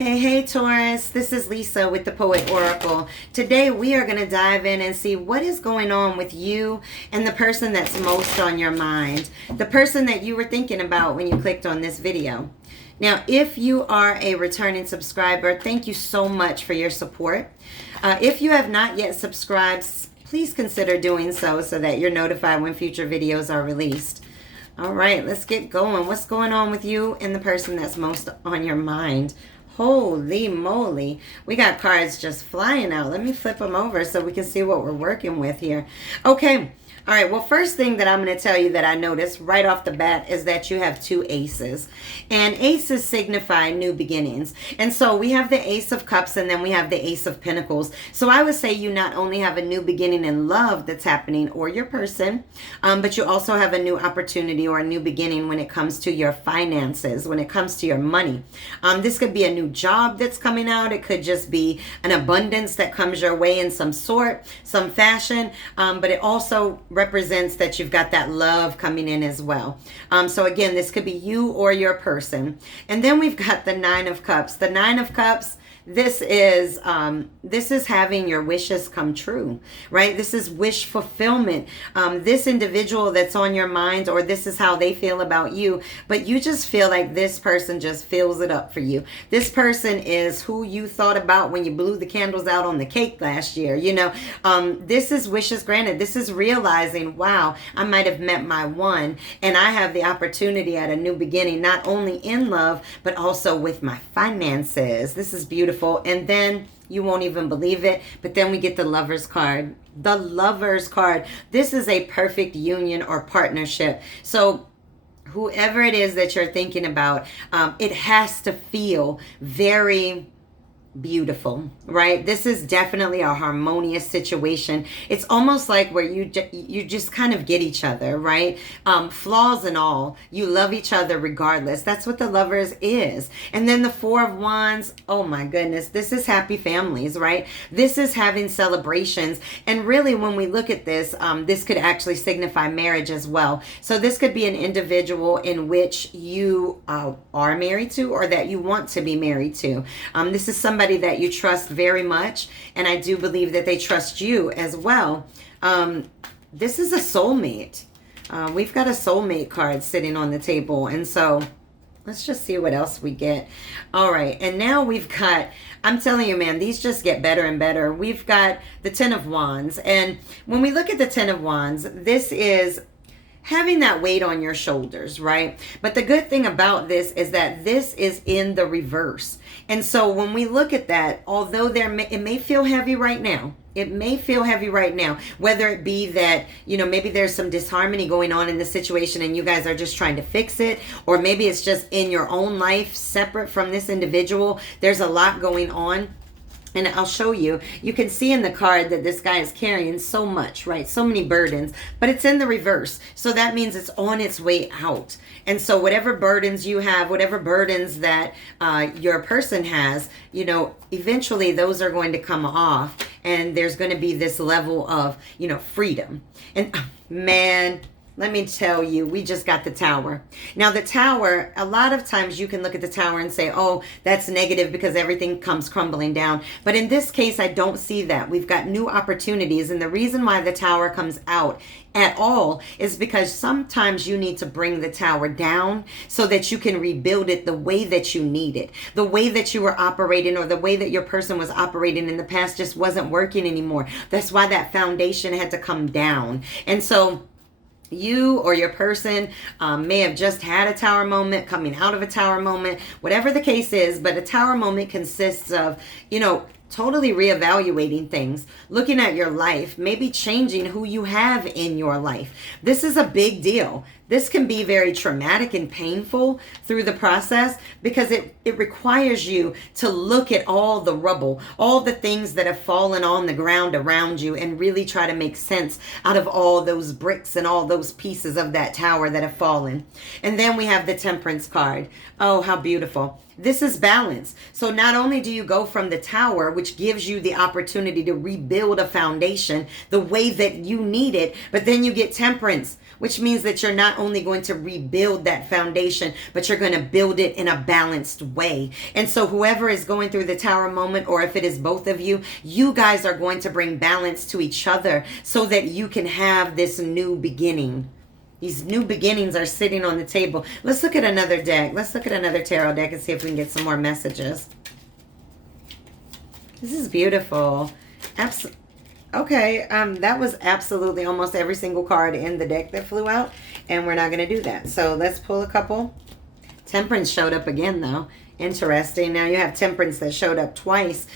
Hey Taurus, this is Lisa with the Poet Oracle. Today we are going to dive in and see what is going on with you and the person that's most on your mind. The person that you were thinking about when you clicked on this video. Now, if you are a returning subscriber, thank you so much for your support. If you have not yet subscribed, please consider doing so that you're notified when future videos are released. All right, let's get going. What's going on with you and the person that's most on your mind? Holy moly. We got cards just flying out. Let me flip them over so we can see what we're working with here. Okay. All right. Well, first thing that I'm going to tell you that I noticed right off the bat is that you have two aces. And aces signify new beginnings. And so we have the Ace of Cups and then we have the Ace of Pentacles. So I would say you not only have a new beginning in love that's happening or your person, but you also have a new opportunity or a new beginning when it comes to your finances, when it comes to your money. This could be a new job that's coming out. It could just be an abundance that comes your way in some sort, some fashion, but it also represents that you've got that love coming in as well. So again, this could be you or your person. And then we've got the Nine of Cups. The Nine of Cups, this is having your wishes come true, right? This is wish fulfillment. This individual that's on your mind, or this is how they feel about you, but you just feel like this person just fills it up for you. This person is who you thought about when you blew the candles out on the cake last year. You know, this is wishes granted. This is realizing, wow, I might have met my one, and I have the opportunity at a new beginning, not only in love, but also with my finances. This is beautiful. And then you won't even believe it, but then we get the Lover's card. The Lover's card. This is a perfect union or partnership. So whoever it is that you're thinking about, it has to feel very beautiful, right? This is definitely a harmonious situation. It's almost like where you just kind of get each other, right? Flaws and all, you love each other regardless. That's what the Lovers is. And then the Four of Wands, oh my goodness, this is happy families, right? This is having celebrations. And really, when we look at this, this could actually signify marriage as well. So this could be an individual in which you are married to, or that you want to be married to. This is somebody that you trust very much, and I do believe that they trust you as well. This is a soulmate. We've got a soulmate card sitting on the table, and so let's just see what else we get. All right, and now we've got, I'm telling you, man, these just get better and better. We've got the Ten of Wands, and when we look at the Ten of Wands, this is having that weight on your shoulders, right? But the good thing about this is that this is in the reverse. And so when we look at that, although it may feel heavy right now, it may feel heavy right now, whether it be that, you know, maybe there's some disharmony going on in the situation and you guys are just trying to fix it, or maybe it's just in your own life separate from this individual. There's a lot going on. And I'll show you. You can see in the card that this guy is carrying so much, right? So many burdens, but it's in the reverse. So that means it's on its way out. And so whatever burdens you have, whatever burdens that your person has, you know, eventually those are going to come off. And there's going to be this level of, you know, freedom. And man, let me tell you, we just got the Tower. Now, the Tower, a lot of times you can look at the Tower and say, oh, that's negative because everything comes crumbling down. But in this case, I don't see that. We've got new opportunities. And the reason why the Tower comes out at all is because sometimes you need to bring the Tower down so that you can rebuild it the way that you need it. The way that you were operating, or the way that your person was operating in the past, just wasn't working anymore. That's why that foundation had to come down. And so you or your person may have just had a Tower moment, coming out of a Tower moment, whatever the case is. But a Tower moment consists of, you know, totally reevaluating things, looking at your life, maybe changing who you have in your life. This is a big deal. This can be very traumatic and painful through the process because it requires you to look at all the rubble, all the things that have fallen on the ground around you, and really try to make sense out of all those bricks and all those pieces of that tower that have fallen. And then we have the Temperance card. Oh, how beautiful. This is balance. So not only do you go from the Tower, which gives you the opportunity to rebuild a foundation the way that you need it, but then you get Temperance, which means that you're not only going to rebuild that foundation, but you're going to build it in a balanced way. And so whoever is going through the Tower moment, or if it is both of you, you guys are going to bring balance to each other so that you can have this new beginning. These new beginnings are sitting on the table. Let's look at another deck. Let's look at another tarot deck and see if we can get some more messages. This is beautiful. Okay, that was absolutely almost every single card in the deck that flew out, and we're not going to do that. So let's pull a couple. Temperance showed up again, though. Interesting. Now you have Temperance that showed up twice.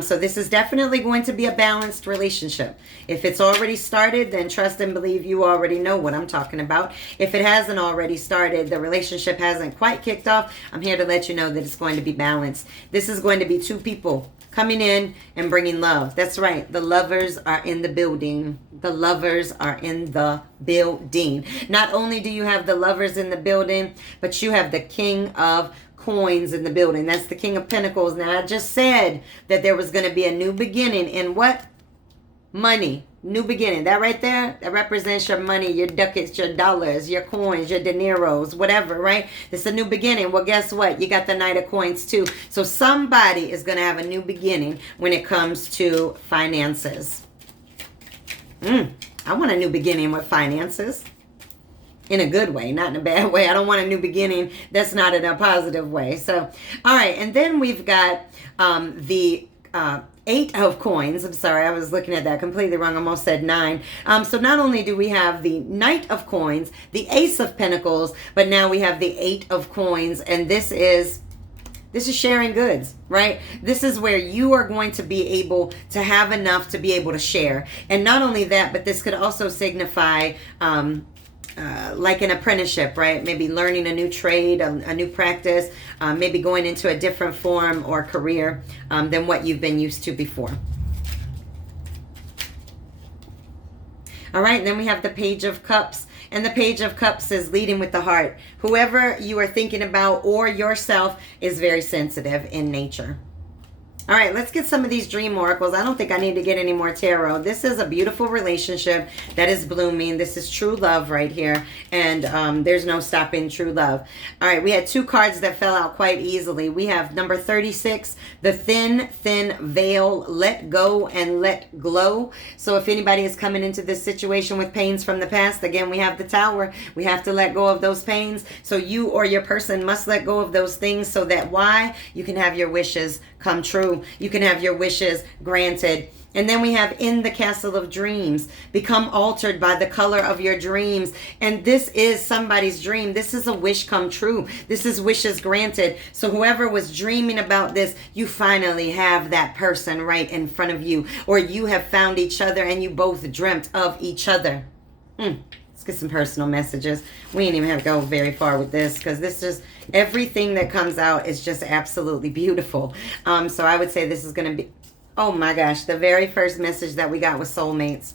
So this is definitely going to be a balanced relationship. If it's already started, then trust and believe you already know what I'm talking about. If it hasn't already started, the relationship hasn't quite kicked off, I'm here to let you know that it's going to be balanced. This is going to be two people coming in and bringing love. That's right. The lovers are in the building. The lovers are in the building. Not only do you have the lovers in the building, but you have the King of Coins in the building. That's the King of Pentacles. Now, I just said that there was going to be a new beginning in what? Money. New beginning. That right there, that represents your money, your ducats, your dollars, your coins, your dineros, whatever, right? It's a new beginning. Well, guess what? You got the Knight of Coins too. So somebody is going to have a new beginning when it comes to finances. I want a new beginning with finances. In a good way, not in a bad way. I don't want a new beginning that's not in a positive way. So, all right. And then we've got the Eight of Coins. I'm sorry, I was looking at that completely wrong. I almost said 9. So not only do we have the Knight of Coins, the Ace of Pentacles, but now we have the Eight of Coins. And this is sharing goods, right? This is where you are going to be able to have enough to be able to share. And not only that, but this could also signify like an apprenticeship, right? Maybe learning a new trade, a new practice, maybe going into a different form or career than what you've been used to before. All right, and then we have the Page of Cups. And the Page of Cups is leading with the heart. Whoever you are thinking about or yourself is very sensitive in nature. All right, let's get some of these dream oracles. I don't think I need to get any more tarot. This is a beautiful relationship that is blooming. This is true love right here. And there's no stopping true love. All right, we had 2 cards that fell out quite easily. We have number 36, the thin veil, let go and let glow. So if anybody is coming into this situation with pains from the past, again, we have the Tower. We have to let go of those pains. So you or your person must let go of those things so that why? You can have your wishes come true. You can have your wishes granted. And then we have in the Castle of Dreams, become altered by the color of your dreams. And this is somebody's dream. This is a wish come true. This is wishes granted. So whoever was dreaming about this, you finally have that person right in front of you. Or you have found each other and you both dreamt of each other. Let's get some personal messages. We ain't even have to go very far with this because this is everything that comes out is just absolutely beautiful. So I would say this is going to be, oh my gosh, the very first message that we got was soulmates.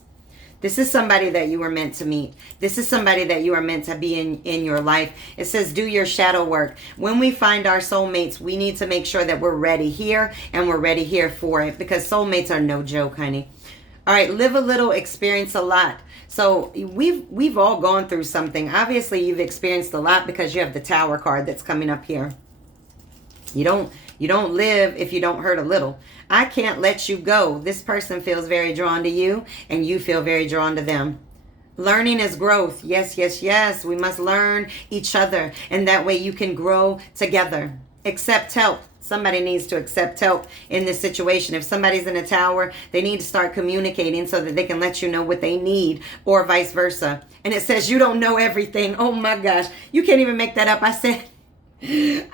This is somebody that you were meant to meet. This is somebody that you are meant to be in your life. It says do your shadow work. When we find our soulmates, we need to make sure that we're ready here and we're ready here for it because soulmates are no joke, honey. All right, live a little, experience a lot. So we've all gone through something. Obviously, you've experienced a lot because you have the Tower card that's coming up here. You don't live if you don't hurt a little. I can't let you go. This person feels very drawn to you, and you feel very drawn to them. Learning is growth. Yes, yes, yes. We must learn each other, and that way you can grow together. Accept help. Somebody needs to accept help in this situation. If somebody's in a Tower, they need to start communicating so that they can let you know what they need or vice versa. And it says you don't know everything. Oh my gosh. You can't even make that up. I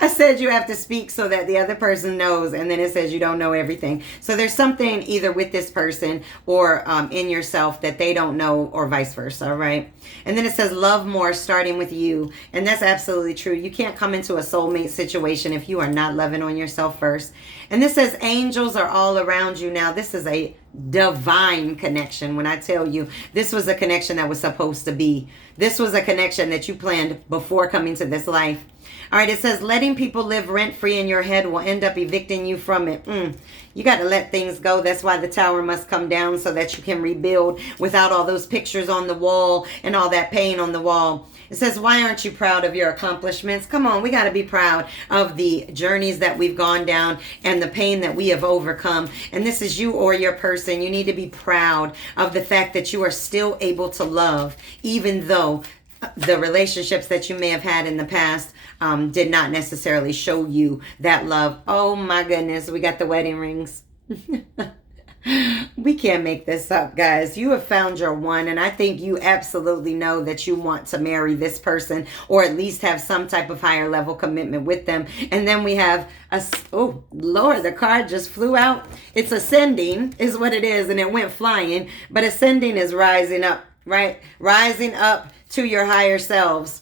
said you have to speak so that the other person knows, and then it says you don't know everything. So there's something either with this person or in yourself that they don't know or vice versa, all right? And then it says love more starting with you, and that's absolutely true. You can't come into a soulmate situation if you are not loving on yourself first. And this says angels are all around you now. This is a divine connection. When I tell you this was a connection that was supposed to be. This was a connection that you planned before coming to this life. All right, it says letting people live rent-free in your head will end up evicting you from it. You got to let things go. That's why the tower must come down, so that you can rebuild without all those pictures on the wall and all that pain on the wall. It says, why aren't you proud of your accomplishments? Come on, we got to be proud of the journeys that we've gone down and the pain that we have overcome. And this is you or your person. You need to be proud of the fact that you are still able to love, even though the relationships that you may have had in the past did not necessarily show you that love. Oh my goodness, we got the wedding rings. We can't make this up, guys. You have found your one, and I think you absolutely know that you want to marry this person, or at least have some type of higher level commitment with them. And then we have oh Lord, the card just flew out. It's ascending is what it is, and it went flying. But ascending is rising up, right? Rising up to your higher selves.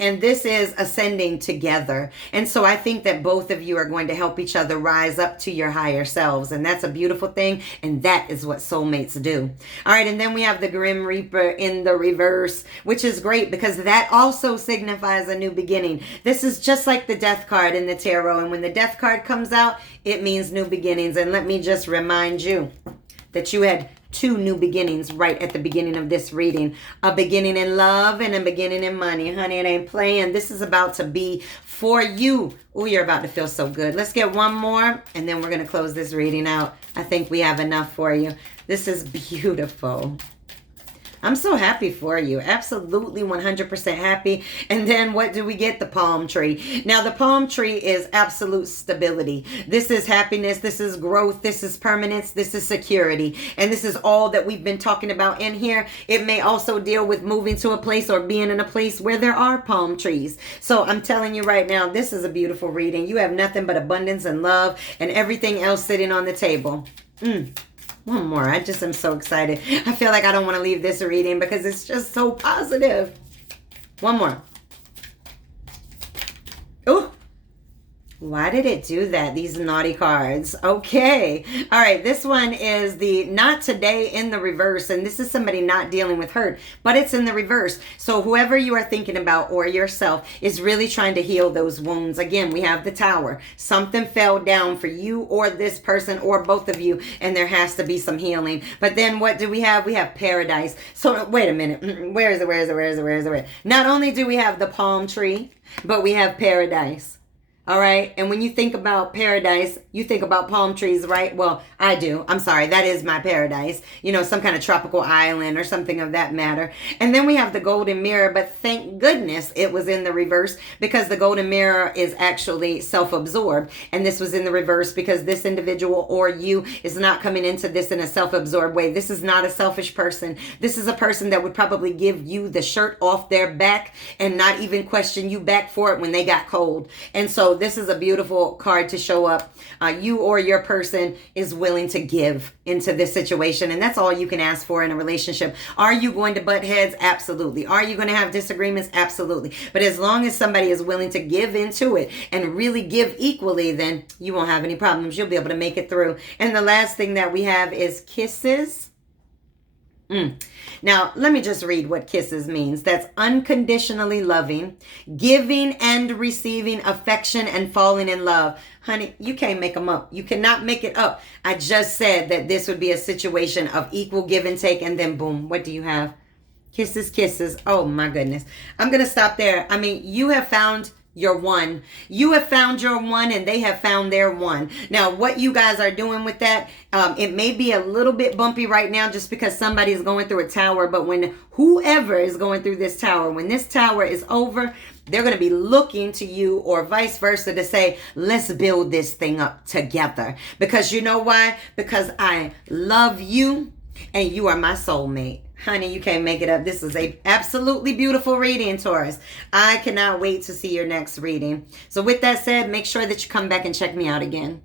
And this is ascending together. And so I think that both of you are going to help each other rise up to your higher selves. And that's a beautiful thing. And that is what soulmates do. All right. And then we have the Grim Reaper in the reverse, which is great because that also signifies a new beginning. This is just like the Death card in the tarot. And when the Death card comes out, it means new beginnings. And let me just remind you that you had 2 new beginnings right at the beginning of this reading. A beginning in love and a beginning in money. Honey, it ain't playing. This is about to be for you. Oh, you're about to feel so good. Let's get one more, and then we're going to close this reading out. I think we have enough for you. This is beautiful. I'm so happy for you. Absolutely 100% happy. And then what do we get? The palm tree. Now, the palm tree is absolute stability. This is happiness. This is growth. This is permanence. This is security. And this is all that we've been talking about in here. It may also deal with moving to a place or being in a place where there are palm trees. So I'm telling you right now, this is a beautiful reading. You have nothing but abundance and love and everything else sitting on the table. One more. I just am so excited. I feel like I don't want to leave this reading because it's just so positive. One more. Oh, why did it do that? These naughty cards. Okay. All right. This one is the not today in the reverse. And this is somebody not dealing with hurt, but it's in the reverse. So whoever you are thinking about or yourself is really trying to heal those wounds. Again, we have the Tower. Something fell down for you or this person or both of you, and there has to be some healing. But then what do we have? We have Paradise. So wait a minute. Where is it? Not only do we have the palm tree, but we have Paradise. All right. And when you think about paradise, you think about palm trees, right? Well, I do. I'm sorry. That is my paradise. You know, some kind of tropical island or something of that matter. And then we have the golden mirror. But thank goodness it was in the reverse, because the golden mirror is actually self-absorbed. And this was in the reverse because this individual or you is not coming into this in a self-absorbed way. This is not a selfish person. This is a person that would probably give you the shirt off their back and not even question you back for it when they got cold. And so this is a beautiful card to show up. You or your person is willing to give into this situation. And that's all you can ask for in a relationship. Are you going to butt heads? Absolutely. Are you going to have disagreements? Absolutely. But as long as somebody is willing to give into it and really give equally, then you won't have any problems. You'll be able to make it through. And the last thing that we have is kisses. Now, let me just read what kisses means. That's unconditionally loving, giving and receiving affection and falling in love. Honey, you can't make them up. You cannot make it up. I just said that this would be a situation of equal give and take, and then boom, what do you have? Kisses, kisses. Oh my goodness. I'm going to stop there. I mean, you have found your one. You have found your one, and they have found their one. Now, what you guys are doing with that, it may be a little bit bumpy right now just because somebody is going through a tower. But when whoever is going through this tower, when this tower is over, they're going to be looking to you or vice versa to say, let's build this thing up together. Because you know why? Because I love you and you are my soulmate. Honey, you can't make it up. This is a absolutely beautiful reading, Taurus. I cannot wait to see your next reading. So with that said, make sure that you come back and check me out again.